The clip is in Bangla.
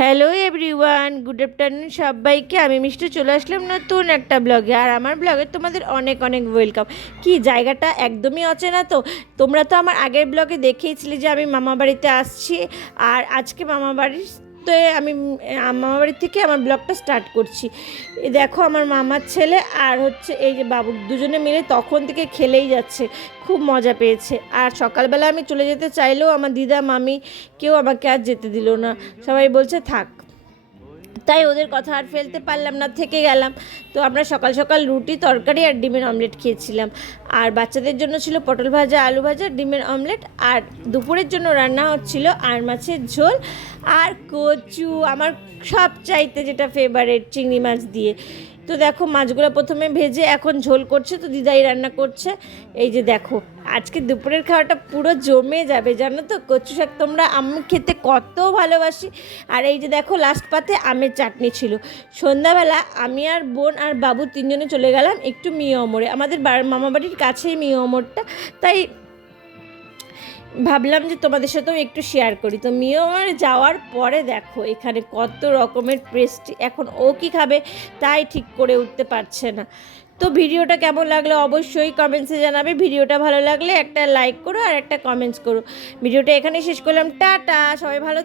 হ্যালো এভরিওয়ান, গুড আফটারনুন সবাইকে। আমি মিষ্টি চলে আসলাম নতুন একটা ব্লগে। আর আমার ব্লগে তোমাদের অনেক অনেক ওয়েলকাম। কি জায়গাটা একদমই অচেনা তো। তোমরা তো আমার আগের ব্লগে দেখেইছিলে যে আমি মামা বাড়িতে আসছি। আর আজকে মামা বাড়িতে আমি মামা বাড়ি থেকে আমার ব্লগটা স্টার্ট করছি। এই দেখো আমার মামার ছেলে আর হচ্ছে এই যে বাবু, দুজনে মিলে তখন থেকে খেলেই যাচ্ছে, খুব মজা পেয়েছে। আর সকালবেলা আমি চলে যেতে চাইলেও আমার দিদা মামি কেউ আমাকে আর যেতে দিল না, সবাই বলছে থাক। তাই ওদের কথা আর ফেলতে পারলাম না, থেকে গেলাম। তো আমরা সকাল সকাল রুটি তরকারি আর ডিমের অমলেট খেয়েছিলাম। আর বাচ্চাদের জন্য ছিল পটল ভাজা, আলু ভাজা, ডিমের অমলেট। আর দুপুরের জন্য রান্না হচ্ছিল আর মাছের ঝোল আর কচু, আমার সব চাইতে যেটা ফেভারেট, চিংড়ি মাছ দিয়ে। তো দেখো মাছগুলো প্রথমে ভেজে এখন ঝোল করছে, তো দিদাই রান্না করছে। এই যে দেখো আজকে দুপুরের খাওয়াটা পুরো জমে যাবে, জানো তো। কচু শাক তোমরা আমি খেতে কত ভালোবাসি। আর এই যে দেখো লাস্ট পাতে আমের চাটনি ছিল। সন্ধ্যাবেলা আমি আর বোন আর বাবু তিনজনে চলে গেলাম একটু মিয়ামরে, আমাদের মামা বাড়ির কাছেই মিয়ামরটা। তাই ভাবলাম যে তোমাদের সাথেও একটু শেয়ার করি। তো মিয়ামরে যাওয়ার পরে দেখো এখানে কত রকমের পেস্ট্রি, এখন ও কি খাবে তাই ঠিক করে উঠতে পারছে না। তো ভিডিওটা কেমন লাগলো অবশ্যই কমেন্টসে জানাবে। ভিডিওটা ভালো লাগলে একটা লাইক করো আর একটা কমেন্টস করো। ভিডিওটা এখানেই শেষ করলাম, টাটা, সবাই ভালো।